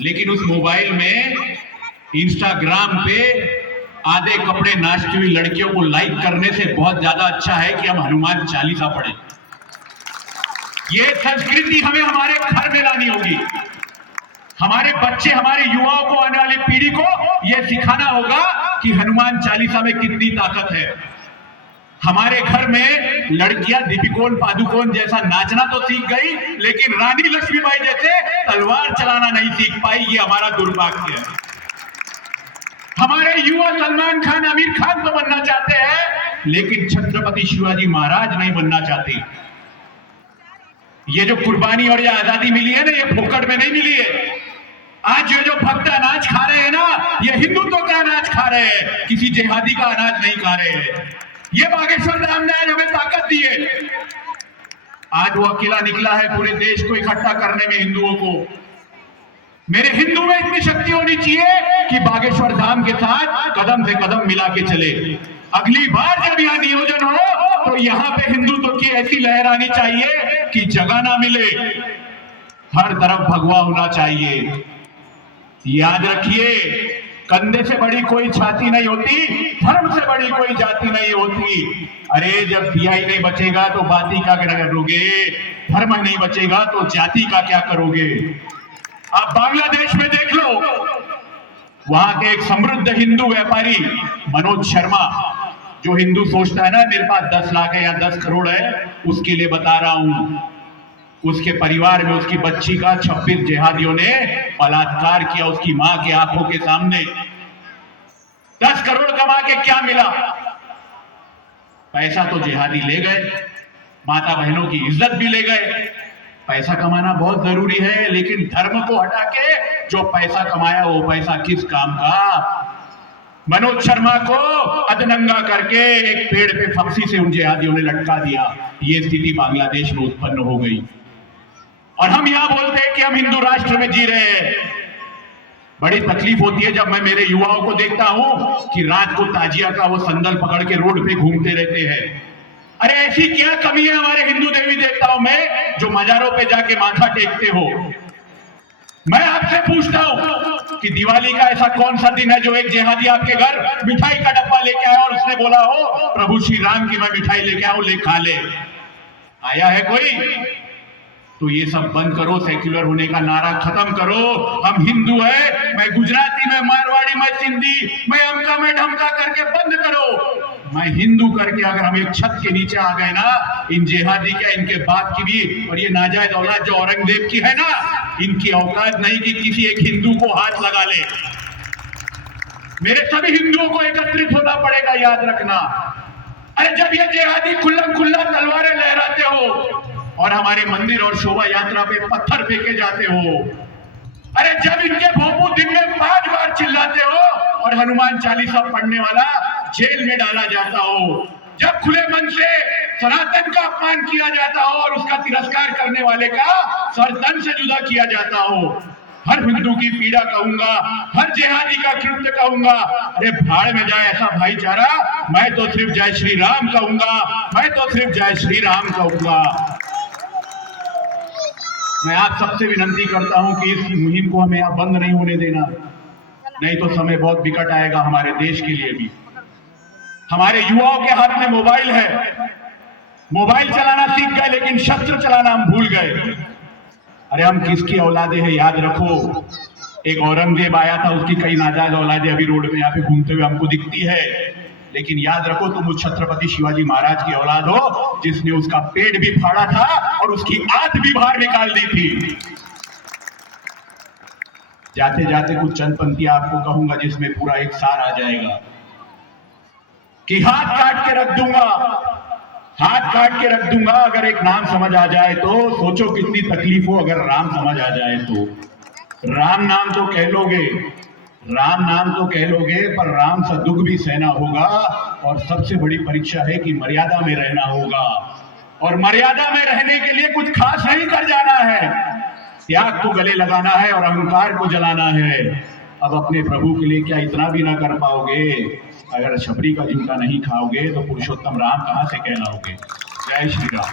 लेकिन उस मोबाइल में इंस्टाग्राम पे आधे कपड़े नाचती हुई लड़कियों को लाइक करने से बहुत ज्यादा अच्छा है कि हम हनुमान चालीसा पढ़ें। ये संस्कृति हमें हमारे घर में लानी होगी। हमारे बच्चे, हमारे युवाओं को, आने वाली पीढ़ी को यह सिखाना होगा कि हनुमान चालीसा में कितनी ताकत है। हमारे घर में लड़कियां दीपिकोन पादुकोण जैसा नाचना तो सीख गई, लेकिन रानी लक्ष्मीबाई जैसे तलवार चलाना नहीं सीख पाई। ये हमारा दुर्भाग्य है। हमारे युवा सलमान खान, आमिर खान तो बनना चाहते हैं, लेकिन छत्रपति शिवाजी महाराज नहीं बनना चाहते। ये जो कुर्बानी और ये आजादी मिली है ना, ये फोकट में नहीं मिली है। आज ये जो भक्त अनाज खा रहे हैं ना, ये हिंदुत्व का अनाज खा रहे हैं, किसी जिहादी का अनाज नहीं खा रहे हैं। ये बागेश्वर धाम ने आज हमें ताकत दी है। आज वो अकेला निकला है पूरे देश को इकट्ठा करने में, हिंदुओं को। मेरे हिंदू में इतनी शक्ति होनी चाहिए कि बागेश्वर धाम के साथ कदम से कदम मिला के चले। अगली बार जब यहाँ नियोजन हो तो यहाँ पे हिंदुत्व की ऐसी लहर आनी चाहिए कि जगह ना मिले, हर तरफ भगवा होना चाहिए। याद रखिए, कंधे से बड़ी कोई छाती नहीं होती, धर्म से बड़ी कोई जाति नहीं होती। अरे जब दिया ही नहीं बचेगा तो बाती का क्या करोगे, धर्म नहीं बचेगा तो जाति का क्या करोगे। आप बांग्लादेश में देख लो, वहां के एक समृद्ध हिंदू व्यापारी मनोज शर्मा, जो हिंदू सोचता है ना मेरे पास 10 लाख है या 10 करोड़ है, उसके लिए बता रहा हूं, उसके परिवार में उसकी बच्ची का 26 जिहादियों ने बलात्कार किया उसकी मां के आंखों के सामने। 10 करोड़ कमा के क्या मिला? पैसा तो जिहादी ले गए, माता बहनों की इज्जत भी ले गए। पैसा कमाना बहुत जरूरी है, लेकिन धर्म को हटा के जो पैसा कमाया वो पैसा किस काम का? मनोज शर्मा को अधनंगा करके एक पेड़ पे फांसी से उन जिहादियों ने लटका दिया। ये स्थिति बांग्लादेश में उत्पन्न हो गई। और हम यहां बोलते हैं कि हम हिंदू राष्ट्र में जी रहे हैं। बड़ी तकलीफ होती है जब मैं मेरे युवाओं को देखता हूं कि रात को ताजिया का वो संदल पकड़ के रोड पे घूमते रहते हैं। अरे ऐसी क्या कमी है हमारे हिंदू देवी देवताओं में जो मजारों पे जाके माथा टेकते हो? मैं आपसे पूछता हूं कि दिवाली का ऐसा कौन सा दिन है जो एक जिहादी आपके घर मिठाई का डब्बा लेके आया और उसने बोला हो प्रभु श्री राम की मैं मिठाई लेके आऊं, ले खा ले? आया है कोई? तो ये सब बंद करो, सेक्युलर होने का नारा खत्म करो। हम हिंदू है, मैं गुजराती, मैं मारवाड़ी, मैं सिंधी, मैं अमका, मैं ढमका करके बंद करो। मैं हिंदू करके अगर हम एक छत के नीचे आ गए ना, इन जिहादी क्या, इनके बाप की भी और ये नाजायज औलाद जो औरंगजेब की है ना, इनकी औकात नहीं कि किसी एक हिंदू को हाथ लगा ले। मेरे सभी हिंदुओं को एकत्रित होना पड़ेगा, याद रखना। अरे जब ये जिहादी खुल्लम खुल्ला तलवारें लहराते हो और हमारे मंदिर और शोभा यात्रा पे पत्थर फेंके जाते हो, अरे जब इनके भोपू दिन में 5 बार चिल्लाते हो और हनुमान चालीसा पढ़ने वाला जेल में डाला जाता हो, जब खुले मन से सनातन का अपमान किया जाता हो और उसका तिरस्कार करने वाले का सर तन से जुदा किया जाता हो, हर हिंदू की पीड़ा कहूंगा, हर जिहादी का कृत्य कहूंगा। अरे भाड़ में जाए ऐसा भाईचारा, मैं तो सिर्फ जय श्री राम कहूंगा, मैं तो सिर्फ जय श्री राम कहूंगा। मैं आप सबसे विनती करता हूं कि इस मुहिम को हमें यहाँ बंद नहीं होने देना, नहीं तो समय बहुत विकट आएगा हमारे देश के लिए भी। हमारे युवाओं के हाथ में मोबाइल है, मोबाइल चलाना सीख गए लेकिन शस्त्र चलाना हम भूल गए। अरे हम किसकी औलादे हैं, याद रखो। एक औरंगजेब आया था, उसकी कई नाजायज औलादे अभी रोड में यहाँ पे घूमते हुए हमको दिखती है, लेकिन याद रखो तुम उस छत्रपति शिवाजी महाराज की औलाद हो जिसने उसका पेट भी फाड़ा था और उसकी आंत भी बाहर निकाल दी थी। जाते जाते कुछ चंद पंक्तियां आपको कहूंगा जिसमें पूरा एक सार आ जाएगा कि हाथ काट के रख दूंगा, हाथ काट के रख दूंगा अगर एक नाम समझ आ जाए तो। सोचो कितनी तकलीफ हो अगर राम समझ आ जाए तो। राम नाम तो कह लोगे, राम नाम तो कह लोगे, पर राम सा दुख भी सहना होगा। और सबसे बड़ी परीक्षा है कि मर्यादा में रहना होगा, और मर्यादा में रहने के लिए कुछ खास नहीं कर जाना है। त्याग को गले लगाना है और अहंकार को जलाना है। अब अपने प्रभु के लिए क्या इतना भी ना कर पाओगे? अगर शबरी का जूता नहीं खाओगे तो पुरुषोत्तम राम कहां से कहलाओगे? जय श्री राम।